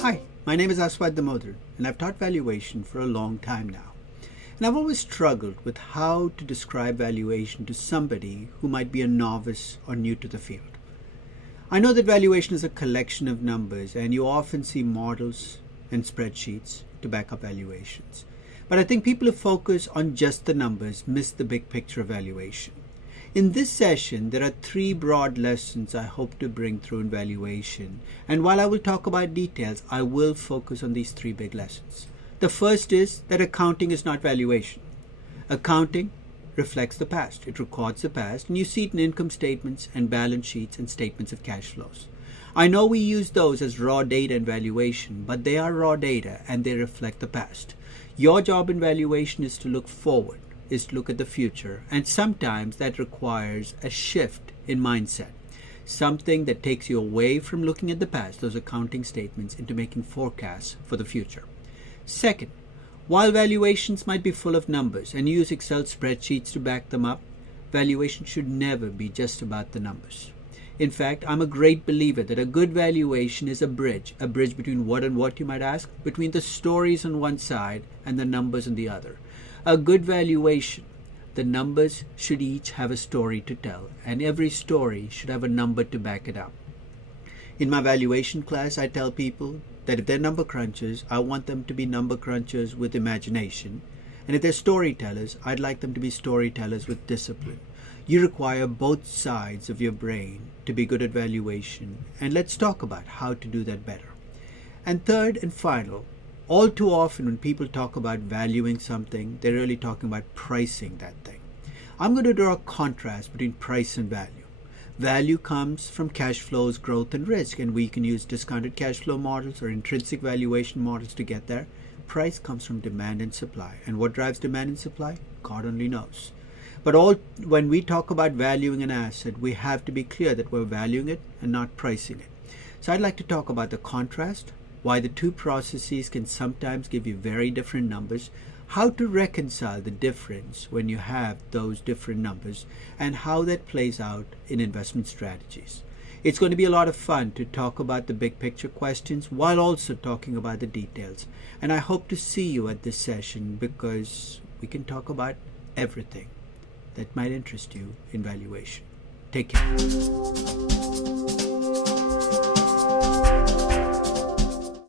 Hi, my name is Damodaran, and I've taught valuation for a long time now. And I've always struggled with how to describe valuation to somebody who might be a novice or new to the field. I know that valuation is a collection of numbers, and you often see models and spreadsheets to back up valuations. But I think people who focus on just the numbers miss the big picture of valuation. In this session, there are 3 broad lessons I hope to bring through in valuation. And while I will talk about details, I will focus on these 3 big lessons. The first is that accounting is not valuation. Accounting reflects the past. It records the past, and you see it in income statements and balance sheets and statements of cash flows. I know we use those as raw data in valuation, but they are raw data and they reflect the past. Your job in valuation is to look forward, is to look at the future, and sometimes that requires a shift in mindset, something that takes you away from looking at the past, those accounting statements, into making forecasts for the future. Second, while valuations might be full of numbers and use Excel spreadsheets to back them up, valuation should never be just about the numbers. In fact, I'm a great believer that a good valuation is a bridge between what and what, you might ask, between the stories on one side and the numbers on the other. A good valuation, the numbers should each have a story to tell, and every story should have a number to back it up. In my valuation class, I tell people that if they're number crunchers, I want them to be number crunchers with imagination. And if they're storytellers, I'd like them to be storytellers with discipline. You require both sides of your brain to be good at valuation, and let's talk about how to do that better. And third and final, all too often when people talk about valuing something, they're really talking about pricing that thing. I'm going to draw a contrast between price and value. Value comes from cash flows, growth, and risk, and we can use discounted cash flow models or intrinsic valuation models to get there. Price comes from demand and supply, and what drives demand and supply? God only knows. But when we talk about valuing an asset, we have to be clear that we're valuing it and not pricing it. So I'd like to talk about the contrast, why the 2 processes can sometimes give you very different numbers, how to reconcile the difference when you have those different numbers, and how that plays out in investment strategies. It's going to be a lot of fun to talk about the big picture questions while also talking about the details. And I hope to see you at this session because we can talk about everything that might interest you in valuation. Take care.